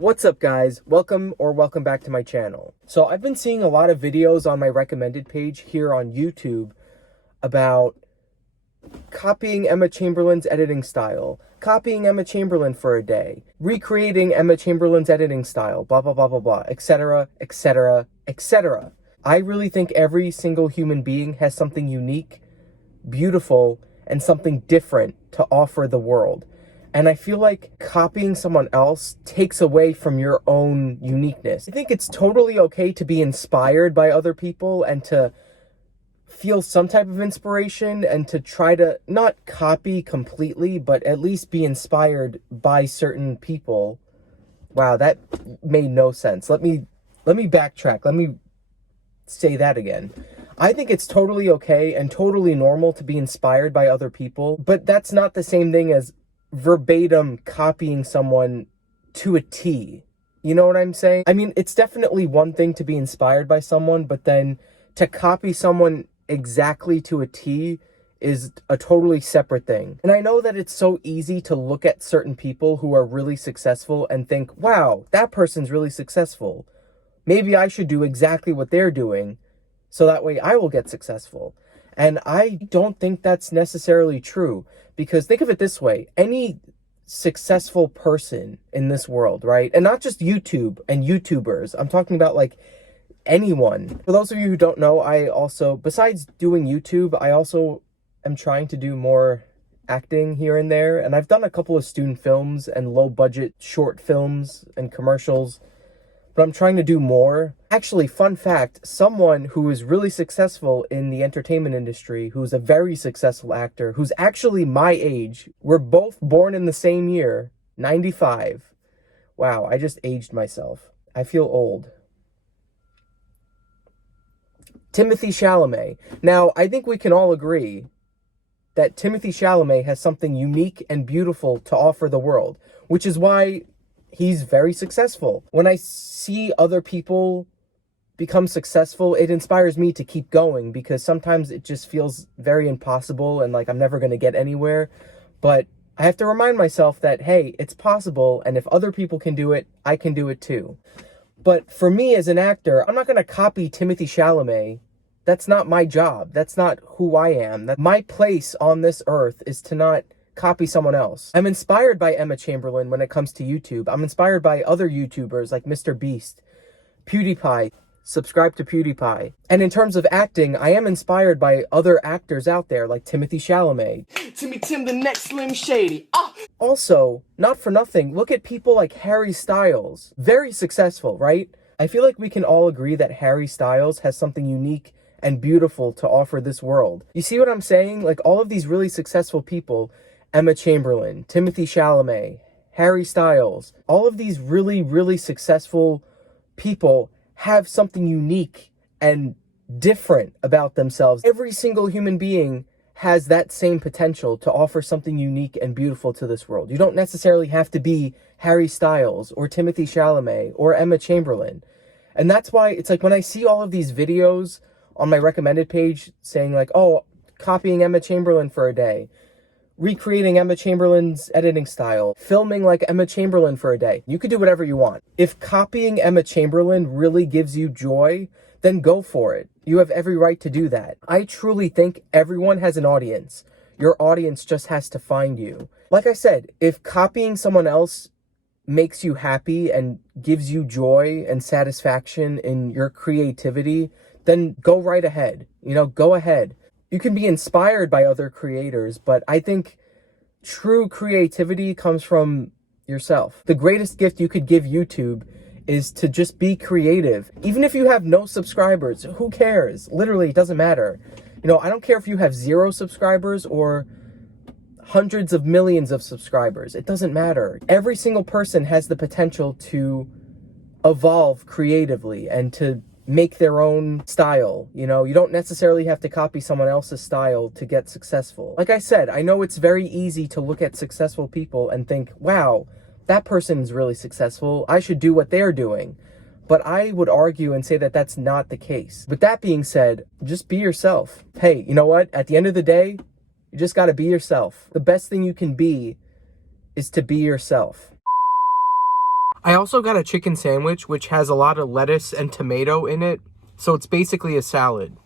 What's up, guys? Welcome back to my channel. So I've been seeing a lot of videos on my recommended page here on YouTube about copying Emma Chamberlain's editing style, copying Emma Chamberlain for a day, recreating Emma Chamberlain's editing style, blah, blah, blah, blah, blah, etc., etc., etc. I really think every single human being has something unique, beautiful, and something different to offer the world. And I feel like copying someone else takes away from your own uniqueness. I think it's totally okay to be inspired by other people and to feel some type of inspiration and to try to not copy completely, but at least be inspired by certain people. Wow, that made no sense. Let me backtrack. Let me say that again. I think it's totally okay and totally normal to be inspired by other people, but that's not the same thing as verbatim copying someone to a T. You know what I'm saying? I mean, it's definitely one thing to be inspired by someone, but then to copy someone exactly to a T is a totally separate thing. And I know that it's so easy to look at certain people who are really successful and think, wow, that person's really successful. Maybe I should do exactly what they're doing so that way I will get successful. And I don't think that's necessarily true, because think of it this way. Any successful person in this world, right? And not just YouTube and YouTubers. I'm talking about like anyone. For those of you who don't know, I also, besides doing YouTube, I also am trying to do more acting here and there. And I've done a couple of student films and low budget short films and commercials, but I'm trying to do more. Actually, fun fact, someone who is really successful in the entertainment industry, who's a very successful actor, who's actually my age, we're both born in the same year, 95. Wow, I just aged myself. I feel old. Timothée Chalamet. Now, I think we can all agree that Timothée Chalamet has something unique and beautiful to offer the world, which is why he's very successful. When I see other people become successful, it inspires me to keep going, because sometimes it just feels very impossible and like I'm never going to get anywhere. But I have to remind myself that, hey, it's possible, and if other people can do it, I can do it too. But for me as an actor, I'm not going to copy Timothée Chalamet. That's not my job. That's not who I am. My place on this earth is to not copy someone else. I'm inspired by Emma Chamberlain when it comes to YouTube. I'm inspired by other YouTubers like Mr. Beast, PewDiePie. Subscribe to PewDiePie. And in terms of acting, I am inspired by other actors out there like Timothée Chalamet. Tim, the next Slim Shady. Also, not for nothing, look at people like Harry Styles. Very successful, right? I feel like we can all agree that Harry Styles has something unique and beautiful to offer this world. You see what I'm saying? Like all of these really successful people, Emma Chamberlain, Timothée Chalamet, Harry Styles, all of these really, really successful people have something unique and different about themselves. Every single human being has that same potential to offer something unique and beautiful to this world. You don't necessarily have to be Harry Styles or Timothée Chalamet or Emma Chamberlain. And that's why it's like when I see all of these videos on my recommended page saying like, oh, copying Emma Chamberlain for a day, recreating Emma Chamberlain's editing style, filming like Emma Chamberlain for a day. You could do whatever you want. If copying Emma Chamberlain really gives you joy, then go for it. You have every right to do that. I truly think everyone has an audience. Your audience just has to find you. Like I said, if copying someone else makes you happy and gives you joy and satisfaction in your creativity, then go right ahead. You know, go ahead. You can be inspired by other creators, but I think true creativity comes from yourself. The greatest gift you could give YouTube is to just be creative. Even if you have no subscribers, who cares? Literally, it doesn't matter. You know, I don't care if you have 0 subscribers or hundreds of millions of subscribers. It doesn't matter. Every single person has the potential to evolve creatively and to make their own style. You know, you don't necessarily have to copy someone else's style to get successful. Like I said, I know it's very easy to look at successful people and think, wow, that person is really successful. I should do what they're doing. But I would argue and say that that's not the case. With that being said, just be yourself. Hey, you know what? At the end of the day, you just got to be yourself. The best thing you can be is to be yourself. I also got a chicken sandwich, which has a lot of lettuce and tomato in it. So it's basically a salad.